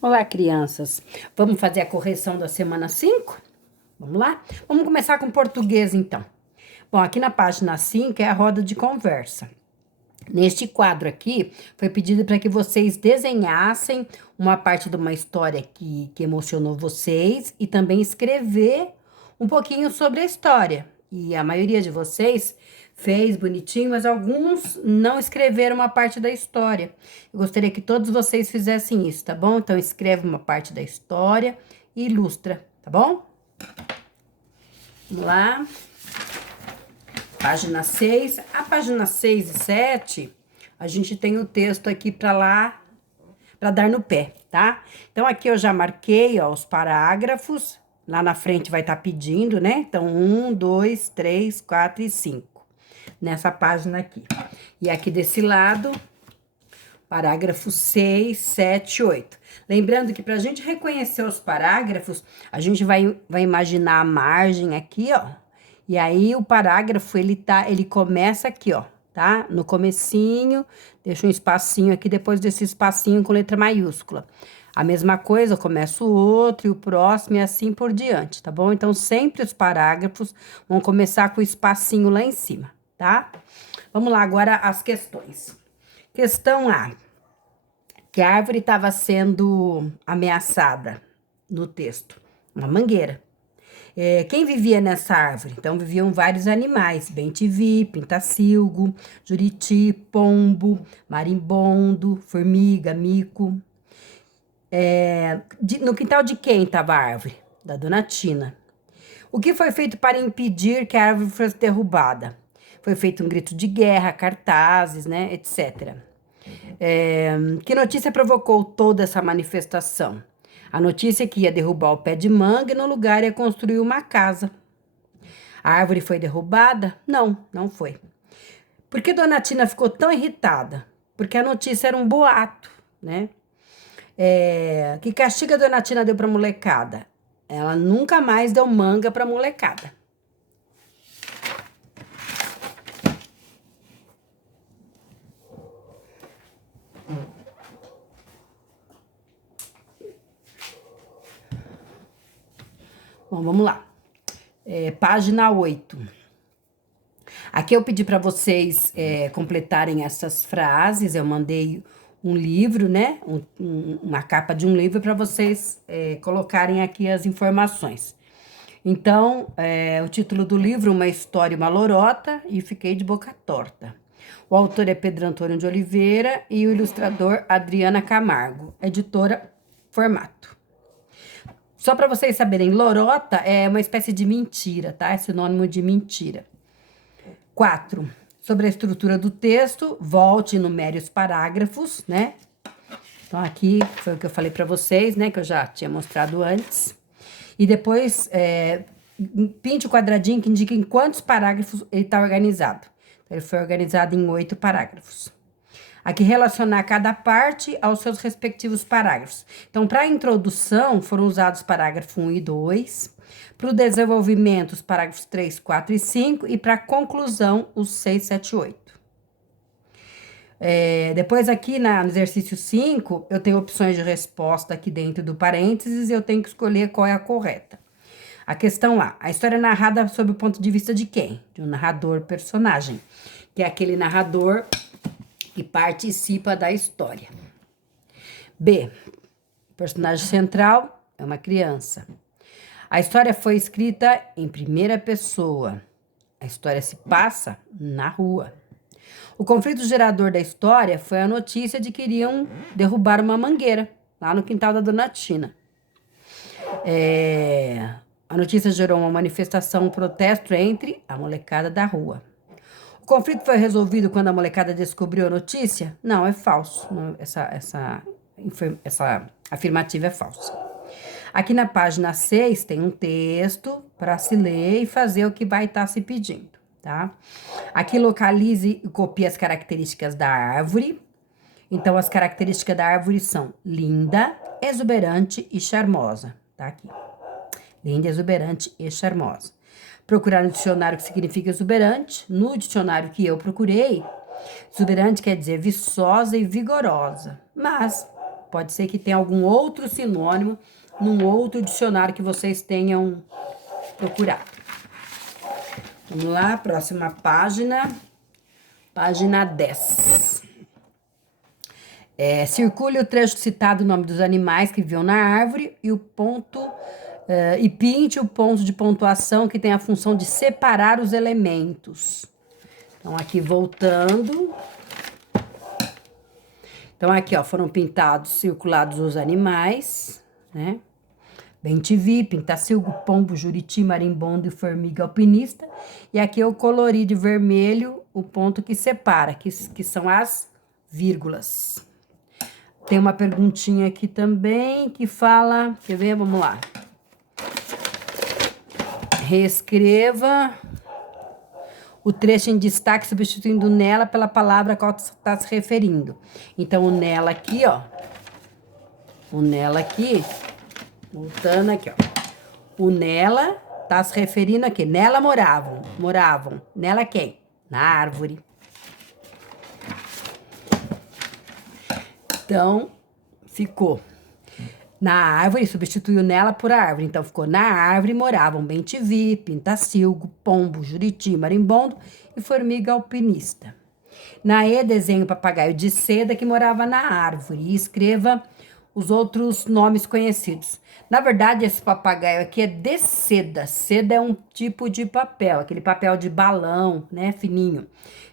Olá, crianças. Vamos fazer a correção da semana 5? Vamos lá? Vamos começar com português, então. Bom, aqui na página 5 é a roda de conversa. Neste quadro aqui, foi pedido para que vocês desenhassem uma parte de uma história que emocionou vocês e também escrever um pouquinho sobre a história. E a maioria de vocês fez bonitinho, mas alguns não escreveram uma parte da história. Eu gostaria que todos vocês fizessem isso, tá bom? Então, escreve uma parte da história e ilustra, tá bom? Vamos lá. Página 6. A página 6 e 7, a gente tem o texto aqui para dar no pé, tá? Então, aqui eu já marquei, ó, os parágrafos. Lá na frente vai estar pedindo, né? Então, 1, 2, 3, 4 e 5. Nessa página aqui. E aqui desse lado, parágrafo 6, 7, 8. Lembrando que para a gente reconhecer os parágrafos, a gente vai imaginar a margem aqui, ó. E aí o parágrafo, ele começa aqui, ó, tá? No comecinho, deixa um espacinho aqui, depois desse espacinho com letra maiúscula. A mesma coisa, eu começo o outro e o próximo e assim por diante, tá bom? Então, sempre os parágrafos vão começar com o espacinho lá em cima, tá? Vamos lá agora as questões. Questão A. Que a árvore estava sendo ameaçada no texto? Uma mangueira. Quem vivia nessa árvore? Então, viviam vários animais: bem-te-vi, pintacilgo, juriti, pombo, marimbondo, formiga, mico. No quintal de quem estava a árvore? Da dona Tina. O que foi feito para impedir que a árvore fosse derrubada? Foi feito um grito de guerra, cartazes, né, etc. Que notícia provocou toda essa manifestação? A notícia é que ia derrubar o pé de manga e no lugar ia construir uma casa. A árvore foi derrubada? Não, não foi. Por que Dona Tina ficou tão irritada? Porque a notícia era um boato, né? Que castigo a Dona Tina deu pra molecada? Ela nunca mais deu manga pra molecada. Bom, vamos lá. Página 8. Aqui eu pedi para vocês completarem essas frases. Eu mandei um livro, né? Uma capa de um livro para vocês colocarem aqui as informações. Então, o título do livro, Uma História e uma Lorota, e fiquei de boca torta. O autor é Pedro Antônio de Oliveira e o ilustrador Adriana Camargo, editora Formato. Só para vocês saberem, lorota é uma espécie de mentira, tá? É sinônimo de mentira. 4. Sobre a estrutura do texto, volte e numere os parágrafos, né? Então, aqui foi o que eu falei para vocês, né? Que eu já tinha mostrado antes. E depois, pinte o quadradinho que indica em quantos parágrafos ele está organizado. Então, ele foi organizado em 8 parágrafos. Aqui, relacionar cada parte aos seus respectivos parágrafos. Então, para a introdução, foram usados parágrafo 1 e 2. Para o desenvolvimento, os parágrafos 3, 4 e 5. E para a conclusão, os 6, 7 e 8. Depois, aqui no exercício 5, eu tenho opções de resposta aqui dentro do parênteses e eu tenho que escolher qual é a correta. A questão A. A história é narrada sob o ponto de vista de quem? De um narrador personagem, que é aquele narrador que participa da história. B. O personagem central é uma criança. A história foi escrita em primeira pessoa. A história se passa na rua. O conflito gerador da história foi a notícia de que iriam derrubar uma mangueira lá no quintal da Dona Tina. A notícia gerou uma manifestação, um protesto entre a molecada da rua. O conflito foi resolvido quando a molecada descobriu a notícia? Não, é falso. Essa afirmativa é falsa. Aqui na página 6 tem um texto para se ler e fazer o que vai estar se pedindo, tá? Aqui localize e copie as características da árvore. Então, as características da árvore são linda, exuberante e charmosa. Tá aqui. Linda, exuberante e charmosa. Procurar no dicionário o que significa exuberante. No dicionário que eu procurei, exuberante quer dizer viçosa e vigorosa. Mas Pode ser que tenha algum outro sinônimo num outro dicionário que vocês tenham procurado. Vamos lá, próxima página. Página 10. Circule o trecho citado o nome dos animais que viviam na árvore e o ponto e pinte o ponto de pontuação que tem a função de separar os elementos. Então, aqui voltando. Então, aqui, ó, foram pintados, circulados os animais, né? Bem-te-vi, pintacilgo, pombo, juriti, marimbondo e formiga alpinista. E aqui eu colori de vermelho o ponto que separa, que são as vírgulas. Tem uma perguntinha aqui também que fala, quer ver? Vamos lá. Reescreva o trecho em destaque, substituindo nela pela palavra a qual está se referindo. Então, o nela aqui, ó. O nela aqui, voltando aqui, ó. O nela tá se referindo a quê? Nela moravam. Nela quem? Na árvore. Então, ficou. Na árvore, substituiu nela por árvore. Então, ficou na árvore moravam bem-te-vi, pintacilgo, pombo, juriti, marimbondo e formiga alpinista. Na E, desenho o papagaio de seda que morava na árvore. E escreva os outros nomes conhecidos. Na verdade, esse papagaio aqui é de seda. Seda é um tipo de papel, aquele papel de balão, né, fininho.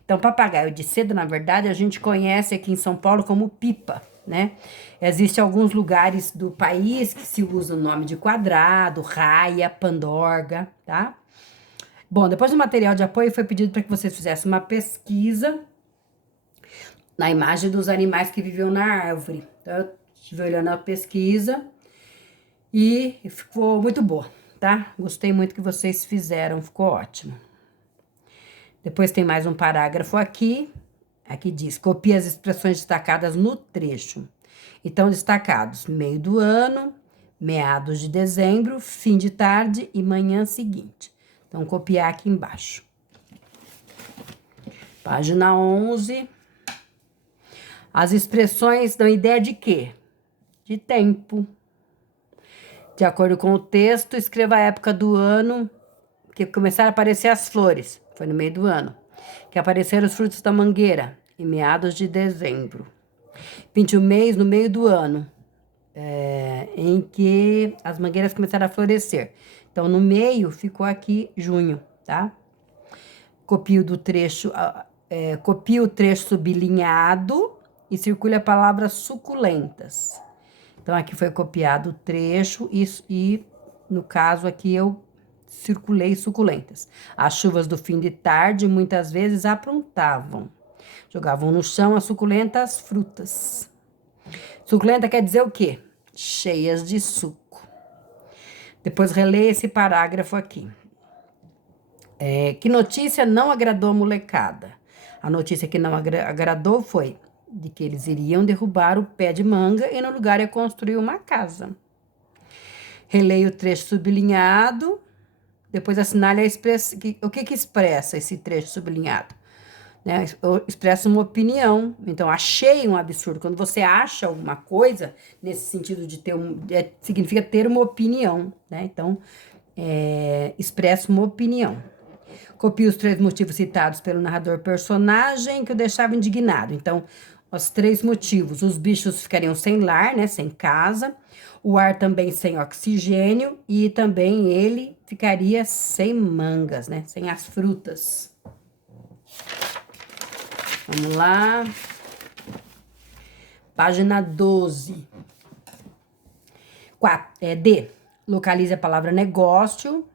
Então, papagaio de seda, na verdade, a gente conhece aqui em São Paulo como pipa, né? Existem alguns lugares do país que se usa o nome de quadrado, raia, pandorga, tá? Bom, depois do material de apoio, foi pedido para que vocês fizessem uma pesquisa na imagem dos animais que viviam na árvore. Então, eu estive olhando a pesquisa e ficou muito boa, tá? Gostei muito que vocês fizeram, ficou ótimo. Depois tem mais um parágrafo aqui. Aqui diz, copie as expressões destacadas no trecho. Então, destacados, meio do ano, meados de dezembro, fim de tarde e manhã seguinte. Então, copiar aqui embaixo. Página 11. As expressões dão ideia de quê? De tempo. De acordo com o texto, escreva a época do ano que começaram a aparecer as flores. Foi no meio do ano. Que apareceram os frutos da mangueira, em meados de dezembro. Pinte o mês no meio do ano, em que as mangueiras começaram a florescer. Então, no meio ficou aqui junho, tá? Copie o trecho sublinhado e circule a palavra suculentas. Então, aqui foi copiado o trecho e no caso aqui eu circulei suculentas. As chuvas do fim de tarde muitas vezes aprontavam. Jogavam no chão as suculentas frutas. Suculenta quer dizer o quê? Cheias de suco. Depois releia esse parágrafo aqui. Que notícia não agradou a molecada? A notícia que não agradou foi de que eles iriam derrubar o pé de manga e no lugar ia construir uma casa. Releia o trecho sublinhado. Depois assinale o que expressa esse trecho sublinhado. Né? Expressa uma opinião. Então, achei um absurdo. Quando você acha alguma coisa, nesse sentido de ter significa ter uma opinião. Né? Então, expressa uma opinião. Copie os 3 motivos citados pelo narrador personagem que o deixava indignado. Então, os 3 motivos. Os bichos ficariam sem lar, né? Sem casa. O ar também sem oxigênio. E também ele ficaria sem mangas, né? Sem as frutas. Vamos lá. Página 12. D. Localize a palavra negócio.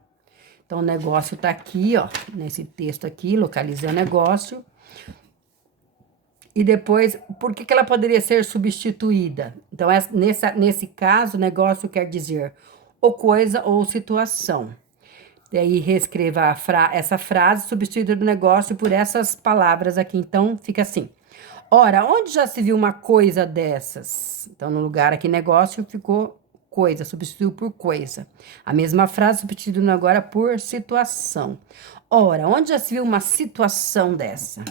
Então, o negócio tá aqui, ó. Nesse texto aqui, localizei o negócio. E depois, por que ela poderia ser substituída? Então, nesse caso, negócio quer dizer ou coisa ou situação. E aí, reescreva essa frase, substituindo o negócio por essas palavras aqui. Então, fica assim. Ora, onde já se viu uma coisa dessas? Então, no lugar aqui, negócio, ficou coisa, substituiu por coisa. A mesma frase substituindo agora por situação. Ora, onde já se viu uma situação dessa?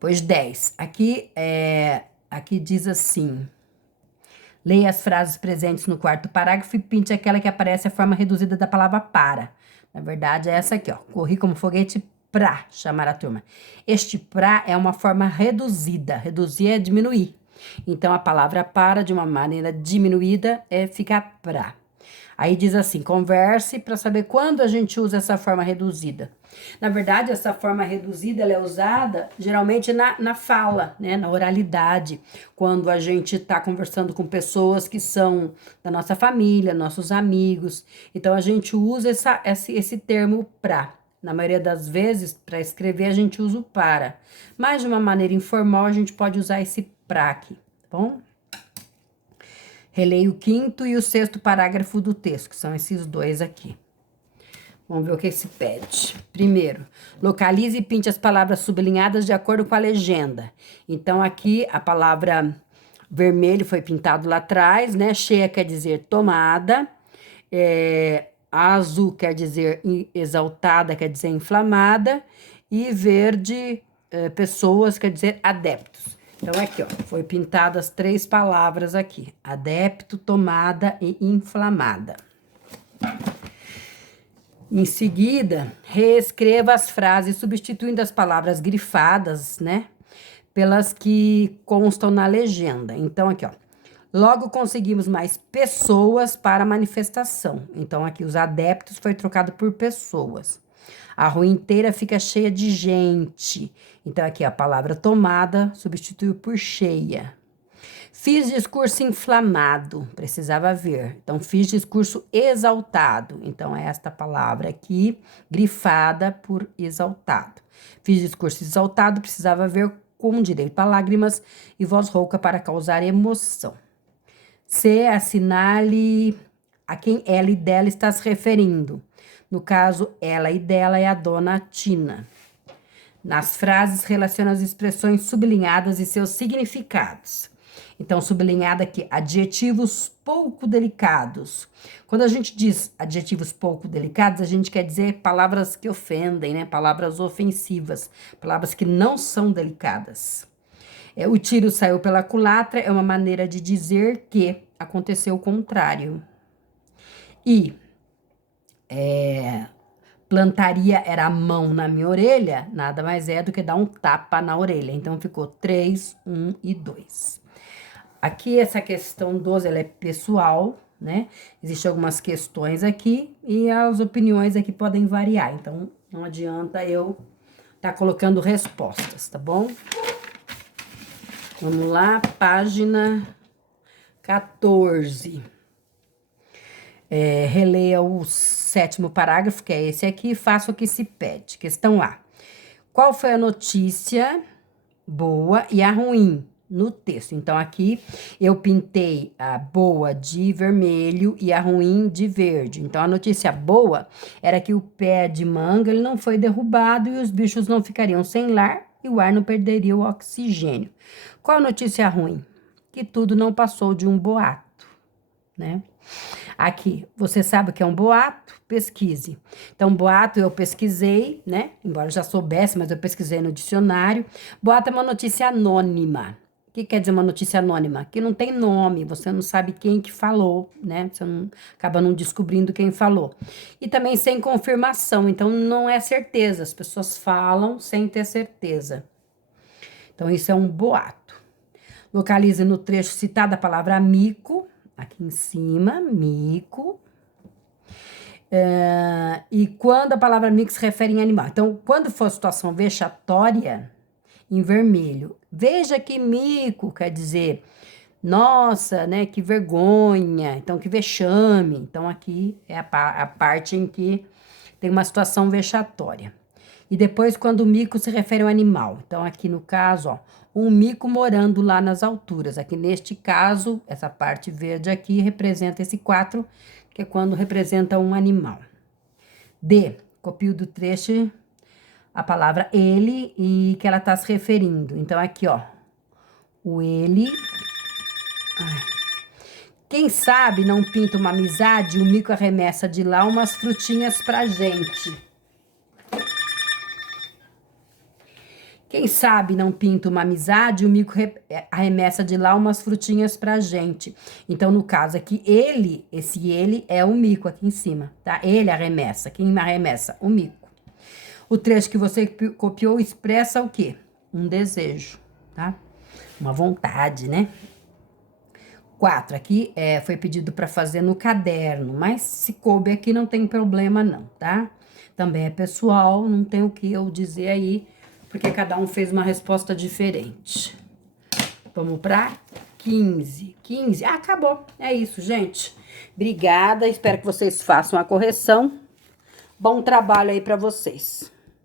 Pois 10. Aqui, aqui diz assim: leia as frases presentes no quarto parágrafo e pinte aquela que aparece a forma reduzida da palavra para. Na verdade, é essa aqui, ó. Corri como foguete pra chamar a turma. Este pra é uma forma reduzida. Reduzir é diminuir. Então, a palavra para, de uma maneira diminuída, é ficar pra. Aí diz assim: converse para saber quando a gente usa essa forma reduzida. Na verdade, essa forma reduzida ela é usada geralmente na fala, né, na oralidade, quando a gente está conversando com pessoas que são da nossa família, nossos amigos. Então, a gente usa esse termo pra. Na maioria das vezes, para escrever, a gente usa o para. Mas, de uma maneira informal, a gente pode usar esse pra aqui, tá bom? Releio o quinto e o sexto parágrafo do texto, que são esses dois aqui. Vamos ver o que se pede. Primeiro, localize e pinte as palavras sublinhadas de acordo com a legenda. Então, aqui, a palavra vermelho foi pintado lá atrás, né? Cheia quer dizer tomada. Azul quer dizer exaltada, quer dizer inflamada. E verde, pessoas, quer dizer adeptos. Então, aqui, ó, foi pintadas 3 palavras aqui: adepto, tomada e inflamada. Em seguida, reescreva as frases substituindo as palavras grifadas, né, pelas que constam na legenda. Então, aqui, ó, logo conseguimos mais pessoas para a manifestação. Então, aqui, os adeptos foi trocado por pessoas. A rua inteira fica cheia de gente. Então, aqui a palavra tomada substituiu por cheia. Fiz discurso inflamado, precisava ver. Então, fiz discurso exaltado. Então, é esta palavra aqui, grifada por exaltado. Fiz discurso exaltado, precisava ver com direito a lágrimas e voz rouca para causar emoção. C, assinale a quem ela e dela está se referindo. No caso, ela e dela é a dona Tina. Nas frases, relaciona as expressões sublinhadas e seus significados. Então, sublinhada aqui, adjetivos pouco delicados. Quando a gente diz adjetivos pouco delicados, a gente quer dizer palavras que ofendem, né? Palavras ofensivas, palavras que não são delicadas. O tiro saiu pela culatra é uma maneira de dizer que aconteceu o contrário. E plantaria era a mão na minha orelha, nada mais é do que dar um tapa na orelha. Então, ficou 3, 1 e 2. Aqui, essa questão 12, ela é pessoal, né? Existem algumas questões aqui e as opiniões aqui podem variar. Então, não adianta eu estar colocando respostas, tá bom? Vamos lá, página 14. Releia o 7º parágrafo, que é esse aqui, e faça o que se pede. Questão A. Qual foi a notícia boa e a ruim no texto? Então, aqui eu pintei a boa de vermelho e a ruim de verde. Então, a notícia boa era que o pé de manga ele não foi derrubado e os bichos não ficariam sem lar e o ar não perderia o oxigênio. Qual a notícia ruim? Que tudo não passou de um boato, né? Aqui, você sabe o que é um boato? Pesquise. Então, boato eu pesquisei, né? Embora eu já soubesse, mas eu pesquisei no dicionário. Boato é uma notícia anônima. O que quer dizer uma notícia anônima? Que não tem nome, você não sabe quem que falou, né? Você acaba não descobrindo quem falou. E também sem confirmação, então não é certeza. As pessoas falam sem ter certeza. Então, isso é um boato. Localize no trecho citado a palavra mico. Aqui em cima, mico. E quando a palavra mico se refere em animal. Então, quando for situação vexatória, em vermelho. Veja que mico quer dizer, nossa, né, que vergonha. Então, que vexame. Então, aqui é a parte em que tem uma situação vexatória. E depois, quando o mico se refere ao animal. Então, aqui no caso, ó, um mico morando lá nas alturas. Aqui neste caso, essa parte verde aqui representa esse 4, que é quando representa um animal. D, copio do trecho a palavra ele e que ela está se referindo. Então, aqui, ó, o ele. Ai. Quem sabe não pinta uma amizade, o mico arremessa de lá umas frutinhas pra gente. Quem sabe não pinta uma amizade, o mico arremessa de lá umas frutinhas pra gente. Então, no caso aqui, esse ele é o mico aqui em cima, tá? Ele arremessa. Quem arremessa? O mico. O trecho que você copiou expressa o quê? Um desejo, tá? Uma vontade, né? 4, aqui foi pedido para fazer no caderno, mas se coube aqui não tem problema não, tá? Também é pessoal, não tem o que eu dizer aí, porque cada um fez uma resposta diferente. Vamos para 15. 15, acabou. É isso, gente. Obrigada, espero que vocês façam a correção. Bom trabalho aí para vocês.